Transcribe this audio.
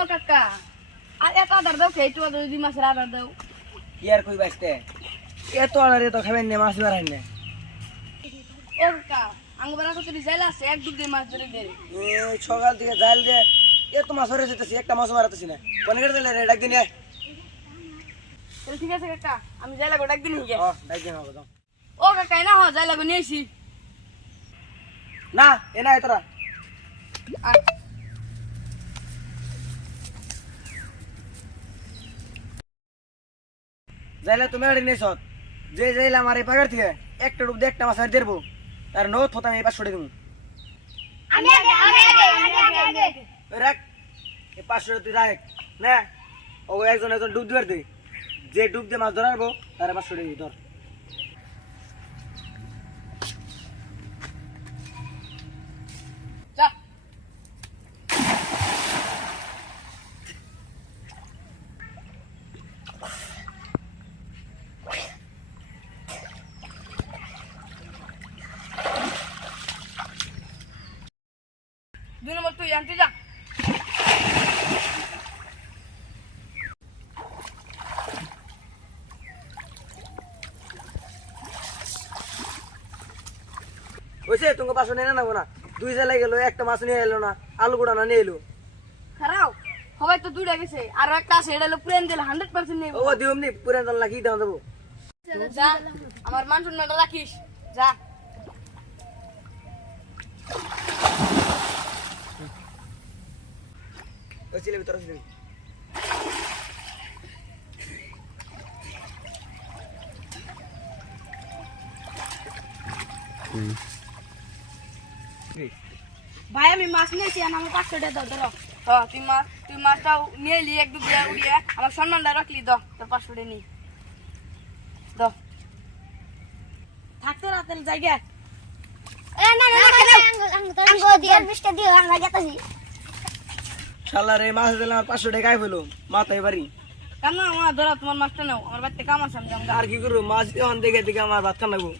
ও কাকা আর এত আদার দাও খেয়ে একটু আদার 2 মাসের আদার দাও ইয়ার কই বাঁচতে এত আরে তো খাবেন না মাছ ধরাই না ও কাকা আঙ্গ বারা কত জাইলা আছে এক দুই মাস ধরে দে এই সকাল থেকে জাল দে এত মাছ ধরে যেতেছি একটা মাছ মারতেছি না পনির দিলে রে ডাক দিন আয় তাহলে ঠিক আছে কাকা আমি জাইলা গো ডাক দিন হিগে ডাক দিন হবে তো ও কাকা না হ জাইলা গো নিয়েছি না এ না এতরা যাইলে তুমি আড়ি নেছ যে যাইলে আমার এই পাগার থেকে একটা ডুব দিয়ে একটা মাছ আর দেবো তার নো থতা আমি এবার ছড়ে দেবো রাখ এই 500 তুই রাখ না ও একজন একজন ডুব দিবার দে যে ডুব দিয়ে মাছ ধরাবো তার 500 দিবি ধর যা দুই নম্বর তুই আনতে যা ওইসে তুমি 500 নিয়ে নেবো না দুই জেলায় গেল একটা মাছ নিয়ে এলো না আলু গোড়া না নিয়ে এলো খারাও সবাই তো দুইটা গেছে আর একটা আছে এটা হলো প্লেন দিলে 100% নেব ও দিও নি পুরান জাল লাগি দাও দেবো যা আমার মান সম্মানটা রাখিস যা ওই ছেলে ভিতরে ছিল ভাই আমি মাছ নিয়েছি আর আমার 500 টাকা দাও ধরো হ্যাঁ তুই মাছটা নিয়ে এলি এক দুই উড়িয়ে আমার সম্মানটা রাখলি দাও তোর 500 টাকা নি দাও থাকতে রাতের জায়গা শালা রে মাছ দিলে আমার 500 টাকায় হলো মাথায় বাড়ি কেন আমার ধরো তোমার মাছটা নাও আমার বাড়িতে কাম আছে আমি আর কি করবো মাছ দিয়ে দেখে দেখে আমার ভাত খান লাগবো